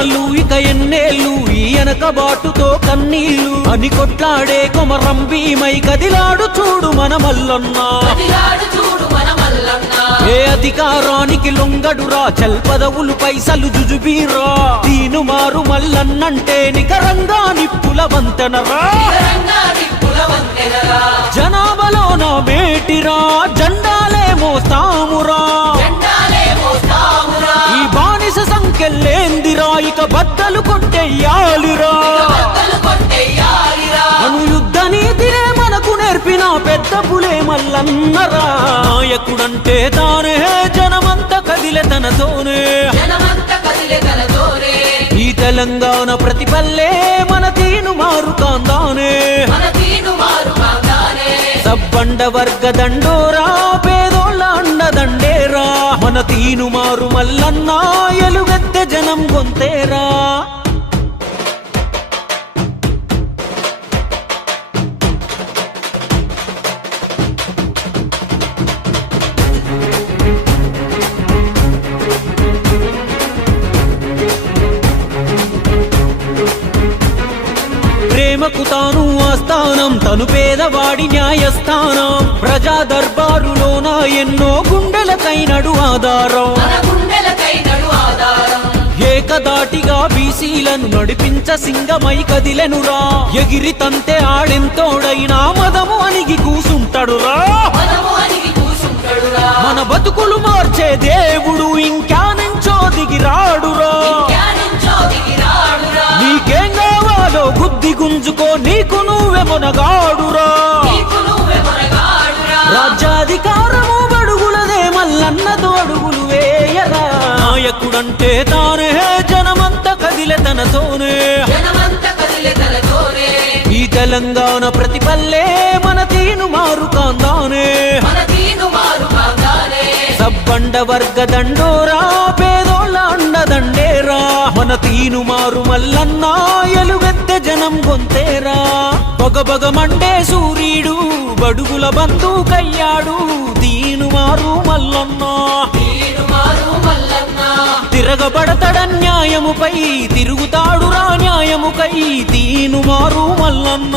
ఎన్నాళ్ళు ఇక ఎన్నేళ్ళు ఈ వెనకబాటుతో కన్నీళ్లు అని కొట్లాడే కొమరం భీమై కదిలాడు చూడు మన మల్లన్న. ఏ అధికారానికి లొంగడురా, చల్ పదవులు పైసలు జుజుబీరా, దీను మారు మల్లన్నంటే నికరంగా నిప్పుల వంతెనరా. జనాభాలోన మేటిరా, జెండాలే మోస్తామురా, ఈ బానిస సంఖ్యలేందిరా, ఇక బద్దలు కొట్టెయ్యాలిరా. అను యుద్ధ నీతినే మనకు నేర్పిన పెద్ద పులే మల్లన్నరా. నాయకుడంటే తానే, జనమంత కదిలే తనతోనే, ఈ తెలంగాణ ప్రతి పల్లె మన తీను మారు కాందానే. సబ్బండ వర్గ దండోరా, పేదోళ్ళ అండదండేరా, మన తీను మారు మల్లన్న ఎలుగెత్తె జనం గొంతేరా. ప్రేమకు తాను ఆస్థానం, తను పేదవాడి న్యాయస్థానం, ప్రజా దర్బారులోన ఎన్నో గుండెలకైనడు ఆధారం. ఏకదాటిగా బీసీలను నడిపించ సింగమై కదిలెనురా, ఎగిరి తంతే ఆడెంతోడైనా మదము అణిగి కూసుంటడురా. మన బతుకులు మార్చే దేవుడు ఇంకా నుంచో దిగిరాడురా. నీకేం కావాలో గుద్ది గుంజుకో, నీకు నువ్వే మొనగాడురా. రాజ్యాధికారము బడుగులదే, మల్లన్నతో అడుగులు వేయరా. నాయకుడంటే తానే, జనమంత కదిలే తనతోనే, ఈ తెలంగాణ ప్రతి పల్లె మన తీను మారు కాందానే. సబ్బండ వర్గ దండోరా, పేదోళ్ళ అండదండేరా, మన తీను మారు మల్లన్న ఎలుగెత్తె జనం గొంతేరా. బగబగమండే సూర్యుడు బడుగుల బంధుకయ్యాడు, తీను మారు మల్లన్న. తిరగబడతడన్యాయముపై, తిరుగుతాడురా న్యాయముకై, తీను మారు మల్లన్న.